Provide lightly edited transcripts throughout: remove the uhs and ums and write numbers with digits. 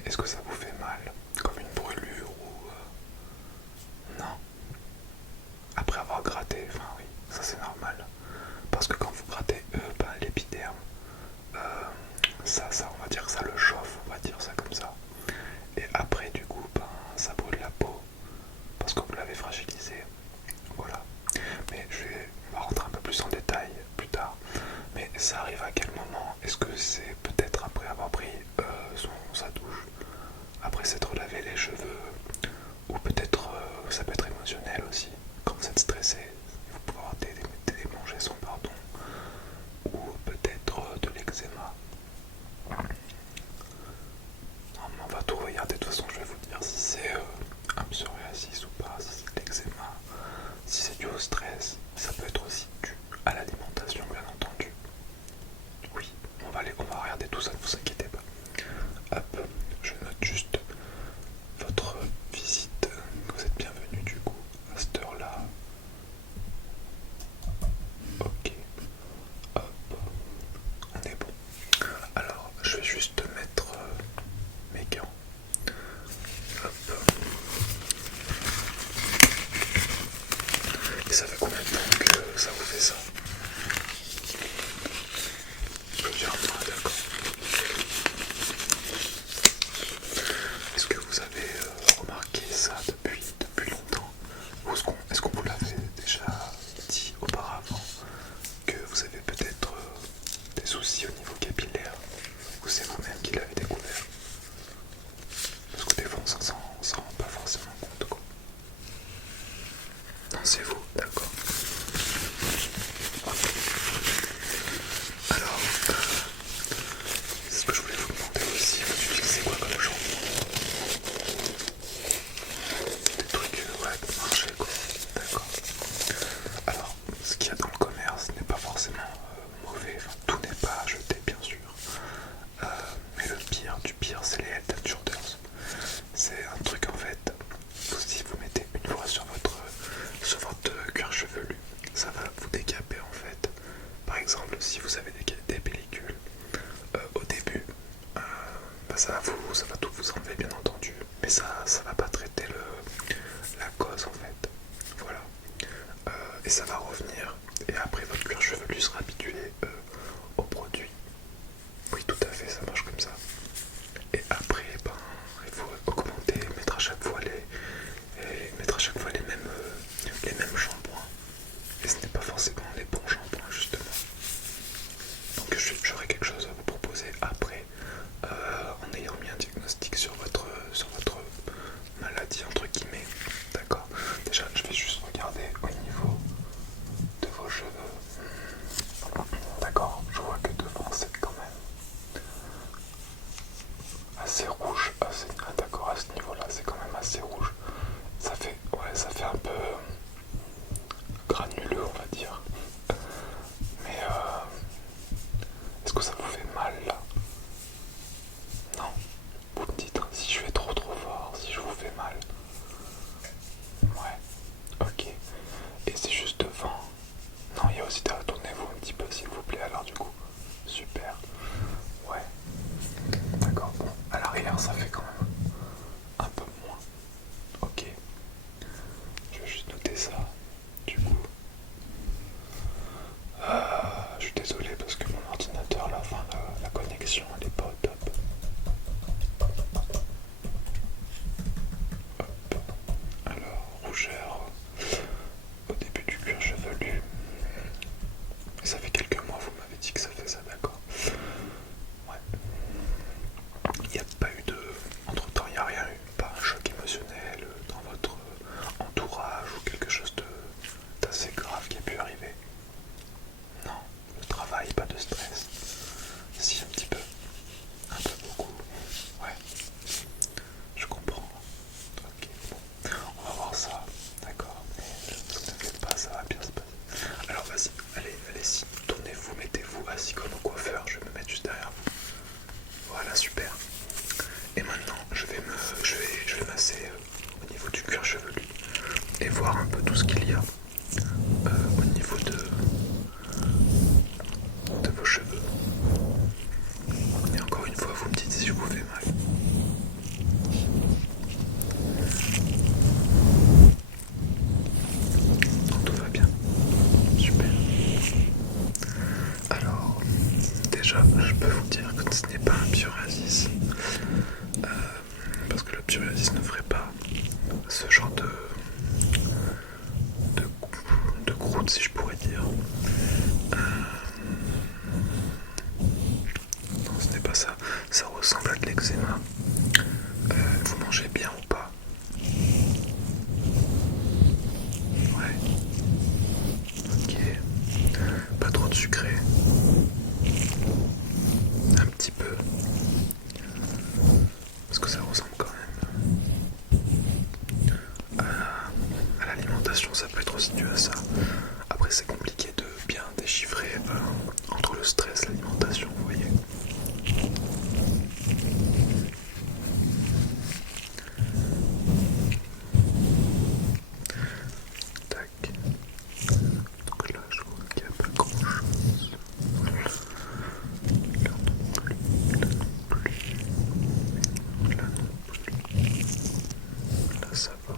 Mais est-ce que ça vous fait mal, comme une brûlure ou non? Après avoir gratté, enfin oui, ça c'est normal. Parce que quand vous grattez l'épiderme, euh, ça, on va dire que ça le chauffe, on va dire ça comme ça. Et après, du coup, ça brûle la peau parce que vous l'avez fragilisé. Voilà. Mais on va rentrer un peu plus en détail plus tard. Mais ça arrive à quel moment? Est-ce que c'est peut-être après avoir pris sa douche, après s'être lavé les cheveux, ou peut-être ça peut être émotionnel aussi, quand vous êtes stressé, vous pouvez avoir des démangeaisons, pardon, ou peut-être de l'eczéma. On va tout regarder, de toute façon je vais vous dire si c'est un psoriasis ou pas, si c'est de l'eczéma, si c'est dû au stress, ça peut être aussi dû à l'alimentation bien entendu. Oui, on va regarder tout ça, ne vous inquiétez pas. Hop, je note juste votre visite, vous êtes bienvenue du coup à cette heure-là. Ok, hop, on est bon. Alors, je vais juste mettre mes gants. Hop. Et ça fait combien de temps que ça vous fait ça? Plusieurs mois, d'accord. Est-ce que vous avez remarqué ça depuis longtemps? Ou est-ce qu'on vous l'avait déjà dit auparavant que vous avez peut-être des soucis au niveau capillaire? Ou c'est vous-même qui l'avez découvert? Parce que des fois on s'en rend pas forcément compte quoi. Non, c'est vous, d'accord. Alors, ce que je voulais vous demander aussi, vous utilisez quoi comme shampoing? Des trucs, ouais, pour marcher quoi. D'accord. Alors, ce qu'il y a dans le commerce n'est pas forcément mauvais, enfin, tout n'est pas à jeter bien sûr. Mais le pire du pire, c'est les Head and Shoulders. C'est un truc en fait, si vous mettez une fois sur votre cuir chevelu, ça va vous décaper en fait. Par exemple, si vous avez des pellicules, au début, ça va tout vous enlever bien entendu, mais ça va pas traiter la cause en fait. Voilà. Et ça va revenir, et après votre cuir chevelu sera habitué au produit. Oui, tout à fait, ça marche comme ça. Et après, il faut augmenter, mettre à chaque fois les mêmes shampoings. Et ce n'est pas forcément les bons shampoings justement. Donc j'aurai quelque chose à vous proposer après, en ayant mis un diagnostic sur votre maladie entre guillemets. D'accord. Déjà, je vais juste regarder au niveau de vos cheveux. D'accord, je vois que devant c'est quand même assez rouge. D'accord, à ce niveau-là, c'est quand même assez rouge. Ça fait un peu granuleux, on va dire. déjà, je peux vous dire que ce n'est pas un psoriasis. Parce que le psoriasis ne ferait pas ce genre de croûte, si je pourrais dire. Non, ce n'est pas ça. Ça ressemble à de l'eczéma. Vous mangez bien ou pas? Ouais. Ok. Pas trop de sucré. Un petit peu. Parce que ça ressemble quand même à l'alimentation, ça peut être aussi dû à ça. Après, c'est compliqué de bien déchiffrer entre le stress et l'alimentation, vous voyez. Tac. Donc là, je vois qu'il n'y a pas grand chose. Là non plus. Là non plus. Là non plus. Là ça va.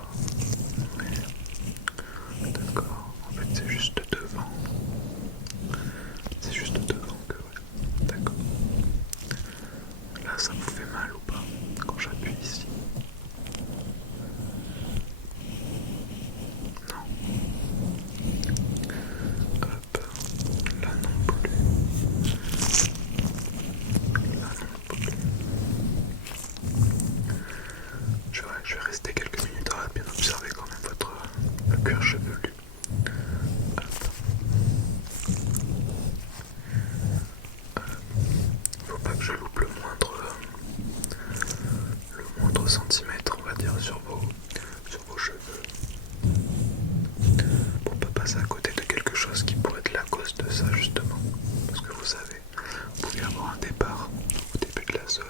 Ouais. D'accord. En fait, c'est juste devant. C'est juste devant que ouais. D'accord. Là, ça vous fait mal ou pas quand j'appuie ici? Non. Hop. Là non plus. Là non plus. Je vais rester quelques minutes à bien observer quand même le cuir chevelu. Hop. Faut pas que je loupe le moindre centimètre, on va dire, sur vos cheveux. Pour pas passer à côté de quelque chose qui pourrait être la cause de ça, justement. Parce que vous savez, vous pouvez avoir un départ au début de la zone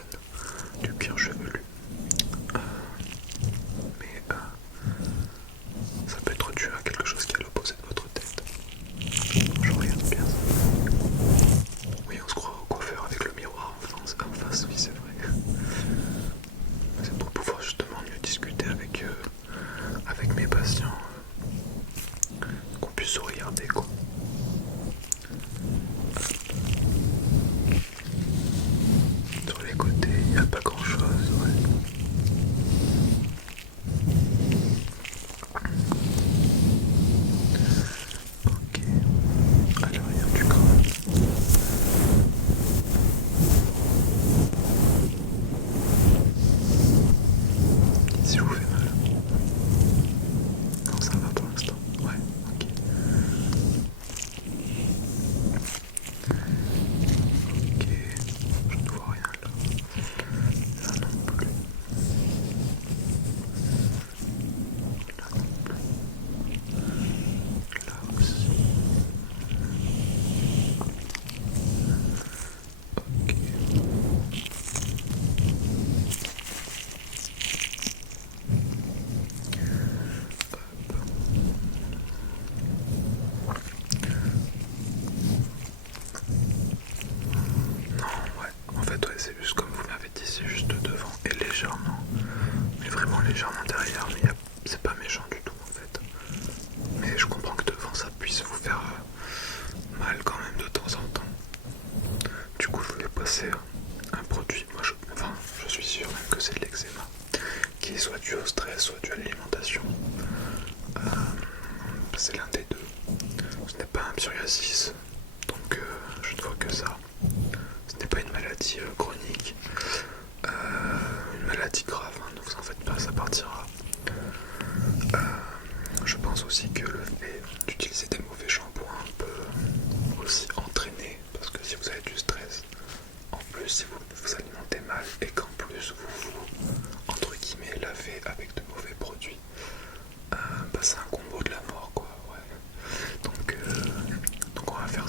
du cuir chevelu. Mais ça peut être dû à quelque chose qui est à l'opposé de votre tête. Je regarde bien ça. Oui, on se croit au coiffeur avec le miroir en face, oui c'est vrai. C'est pour pouvoir justement mieux discuter avec mes patients, qu'on puisse se regarder quoi. Sur les côtés, il n'y a pas grand chose, ouais. Ok, à l'arrière du crâne. Si je vous fais mal. Non, ça va pour l'instant. Ouais, ok. Ok, je ne vois rien là. Là non plus. Là non plus. Là aussi. Ok. Non, ouais. En fait, ouais, c'est juste comme vous m'avez dit, c'est juste devant et légèrement. Mais vraiment légèrement derrière, mais c'est pas méchant du tout en fait. Mais je comprends que devant ça puisse vous faire mal quand même de temps en temps. Du coup, je voulais passer un produit. Moi, je suis sûr même que c'est de l'eczéma, qui est soit dû au stress, soit dû à l'alimentation. C'est l'un des deux. Ce n'est pas un psoriasis, donc je ne vois que ça. Ce n'est pas une maladie chronique, une maladie grave, hein, ne vous en faites pas, ça partira. Je pense aussi que le fait d'utiliser des mauvais shampoings peut aussi entraîner, parce que si vous avez du stress, en plus si vous vous alimentez mal et qu'en plus vous entre guillemets lavez avec de mauvais produits, c'est un combo de la mort quoi, ouais. Donc on va faire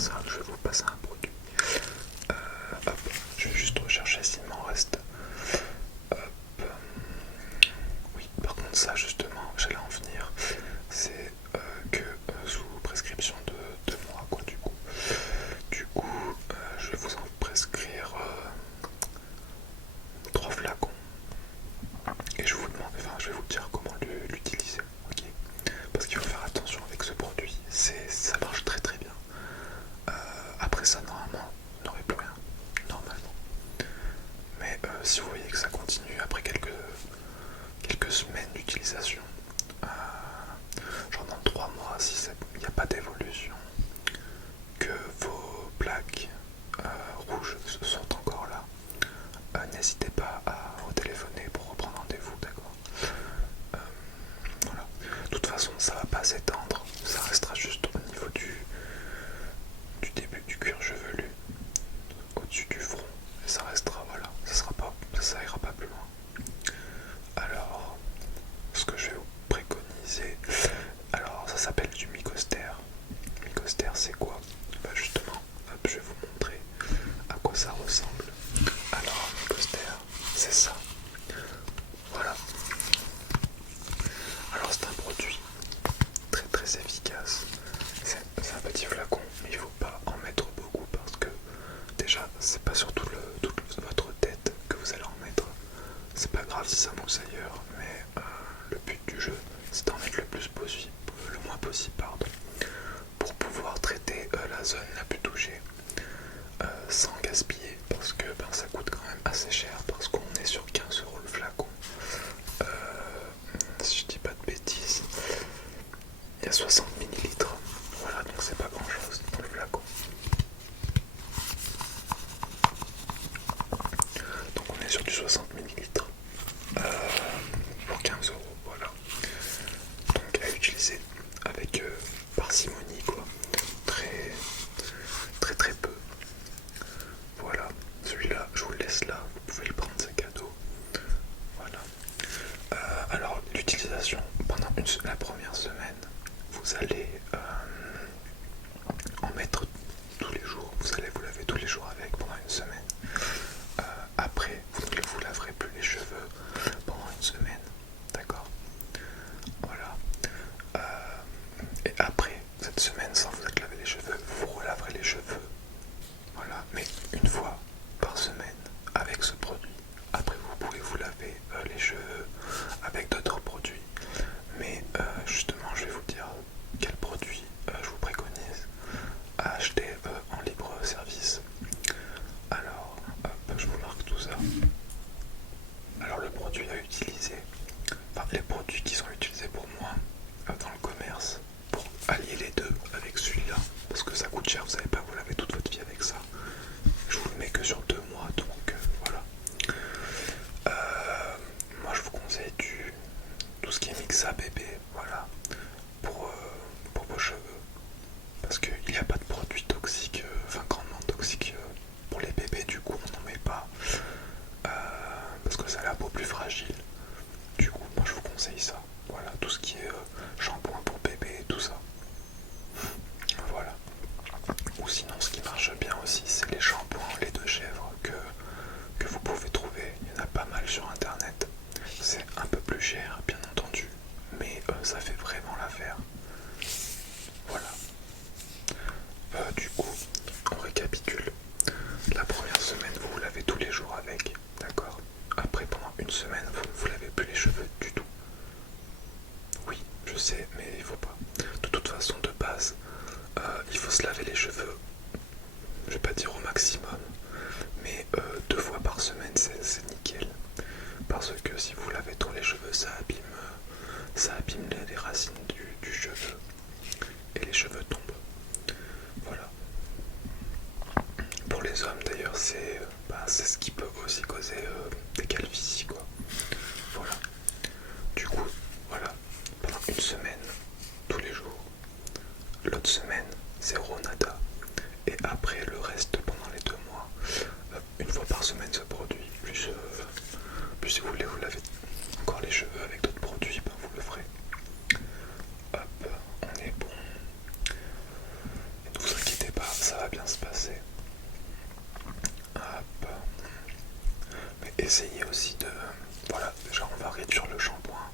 poster, c'est quoi? Bah justement, hop, je vais vous montrer à quoi ça ressemble. Alors, un poster, c'est ça. Voilà. Alors c'est un produit très très efficace. C'est un petit flacon, mais il ne faut pas en mettre beaucoup parce que déjà c'est pas sur toute votre tête que vous allez en mettre. C'est pas grave si ça mousse ailleurs, mais le but du jeu c'est d'en mettre le moins possible, pardon, pour pouvoir traiter la zone la plus touchée sans gaspiller, parce que ça coûte quand même assez cher, parce qu'on est sur 15 € le flacon. Si je dis pas de bêtises, il y a 60 ml, voilà, donc c'est pas grand chose dans le flacon. Donc on est sur du 60 ml pour 15 €, voilà. Donc à utiliser avec parcimonie, quoi. Très très très peu. Voilà, celui-là je vous le laisse là, vous pouvez le prendre, c'est cadeau. Voilà. Alors l'utilisation pendant la première semaine, vous allez en mettre tous les jours, vous allez vous laver tous les jours avec pendant une semaine. Après, vous ne vous laverez plus les cheveux pendant une semaine, d'accord? Voilà. Et après cette semaine, sans vous être lavé les cheveux, vous relaverez les cheveux. Voilà, mais une fois par semaine avec ce produit. Après, vous pouvez vous laver les cheveux avec d'autres produits. Mais justement, je vais vous dire quel produit je vous préconise à acheter en libre service. Alors, hop, je vous marque tout ça. Alors, le produit à utiliser, enfin, les produits qui sont utilisés pour moi dans le commerce, pour allier les deux avec celui-là, parce que ça coûte cher, vous savez pas, vous lavez toute votre vie avec ça. Je vous le mets que sur 2 mois, donc voilà. Moi, je vous conseille tout ce qui est Mixa bébé, voilà, pour vos cheveux. Parce qu'il n'y a pas de produits toxiques, enfin grandement toxiques pour les bébés, du coup on n'en met pas. Parce que ça a la peau plus fragile. Du coup, moi je vous conseille ça. Voilà, tout ce qui est shampoing pour bébé et tout ça. Voilà. Ou sinon, ce qui marche bien aussi, c'est les shampoings lait de chèvre que vous pouvez trouver. Il y en a pas mal sur internet. C'est un peu plus cher, bien entendu, mais ça fait vraiment l'affaire. Voilà. Du coup, on récapitule. La première semaine, vous vous lavez tous les jours avec, d'accord? Après, pendant une semaine, vous ne vous lavez plus les cheveux du tout. Oui, je sais, mais il faut pas. De toute façon, de base, il faut se laver les cheveux, je vais pas dire au maximum, mais 2 fois par semaine, c'est nickel. Parce que si vous lavez trop les cheveux, ça abîme les racines du cheveu. Et les cheveux tombent. Voilà. Pour les hommes d'ailleurs, c'est ce qui peut aussi causer des calvities, quoi. Voilà. Du coup, voilà. Pendant une semaine, tous les jours. L'autre semaine, zéro nada. Et après, le reste pendant les 2 mois, une fois par semaine ce produit. Plus si vous voulez vous laver encore les cheveux avec d'autres produits, vous le ferez. Hop, on est bon. Ne vous inquiétez pas, ça va bien se passer. Hop. Mais essayez aussi de... Voilà, déjà on va réduire le shampoing.